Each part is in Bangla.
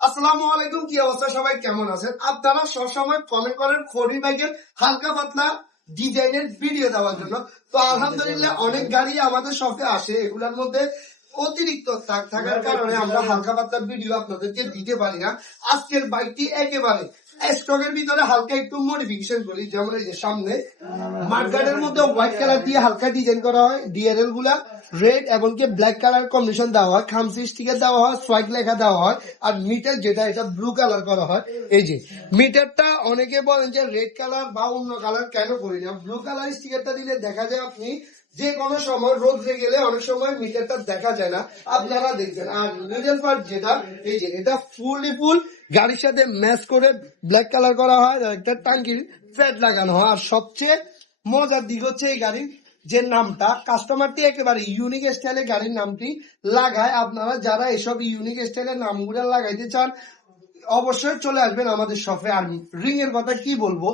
আসসালামু আলাইকুম, কি অবস্থা? সবাই কেমন আছেন? আপনারা সবসময় কমেন্ট করেন খড়ি বাইকের হালকা পাতলা ডিজাইনের ভিডিও দেওয়ার জন্য। তো আলহামদুলিল্লাহ অনেক গাড়ি আমাদের শপে আসে, এগুলোর মধ্যে অতিরিক্ত স্টক থাকার কারণে আমরা হালকা পাতলা ভিডিও আপনাদেরকে দিতে পারি না। আজকের বাইকটি একেবারে স্টকের ভিতরে হালকা একটু মডিফিকেশন করি, যেমন এই যে সামনে মার্কেটের মধ্যে হোয়াইট কালার দিয়ে হালকা ডিজাইন করা হয়, ডিআরএল গুলা রেড এবং কি ব্ল্যাক কালার কম্বিনেশন দেওয়া হয়, খামসি স্টিকার দেওয়া হয়, সোয়াগ লেখা দেওয়া হয়, আর মিটার যেটা এটা ব্লু কালার করা হয়। এই যে মিটারটা অনেকে বলেন যে রেড কালার বা অন্য কালার কেন করি না, ব্লু কালার স্টিকারটা দিলে দেখা যায় আপনি যে কোনো সময় রোদে গেলে অনেক সময় মিটারটা দেখা যায় না, আপনারা দেখবেন। আর মিডল পার্ট যেটা, এই যে এটা ফুল গাড়ির সাথে ম্যাচ করে ব্ল্যাক কালার করা হয়, আর একটা টাঙ্কির ফ্যাট লাগানো হয়। আর সবচেয়ে মজার দিক হচ্ছে এই গাড়ির যে নামটা, কাস্টমারটি একেবারে ইউনিক স্টাইলে গাড়ির নামটি লাগায়। আপনারা যারা এসব ইউনিক স্টাইলের নামগুলো লাগাইতে চান অবশ্যই চলে আসবেন আমাদের শপে। আর রিং এর কথা কি বলবো,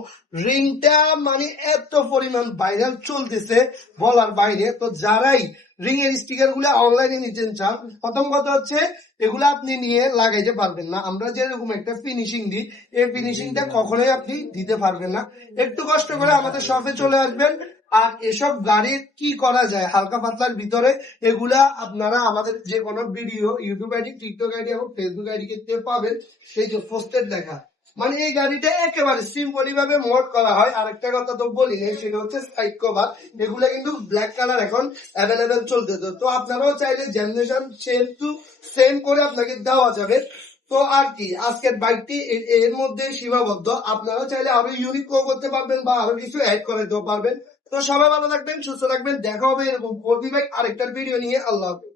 রিংটা মানে এত পরিমাণ ভাইরাল চলতেছে বলার বাইরে। তো যারাই রিং এর স্টিকার গুলা অনলাইনে নিতে চান, প্রথম কথা হচ্ছে এগুলা আপনি নিয়ে লাগাইতে পারবেন না। আমরা যেরকম একটা ফিনিশিং দিই, এই ফিনিশিংটা কখনোই আপনি দিতে পারবেন না। একটু কষ্ট করে আমাদের শপে চলে আসবেন। আর এসব গাড়ির কি করা যায় হালকা পাতলার ভিতরে, এগুলা আপনারা আমাদের যে কোনো video YouTube ID, TikTok ID এবং ফেসবুক আইডি কে পাবেন। সেই যে পোস্টের দেখা, মানে এই গাড়িটা একেবারে সিম্পলি ভাবে মোড করা হয়। আরেকটা কথা তো বলি নাই, সেটা হচ্ছে সাইড কভার। এগুলা কিন্তু ব্ল্যাক কালার এখন অ্যাভেলেবেল চলতেছে। তো আপনারাও চাইলে জেনারেশন সেম টু সেম করে আপনাকে দেওয়া যাবে। তো আর কি, আজকের বাইকটি এর মধ্যে সীমাবদ্ধ। আপনারা চাইলে আরো ইউনিক করতে পারবেন বা আরো কিছু অ্যাড করে দিতে পারবেন। তো সবাই ভালো থাকবেন, সুস্থ থাকবেন, দেখা হবে এরকম বাইক আরেকটার ভিডিও নিয়ে। আল্লাহ হাফেজ।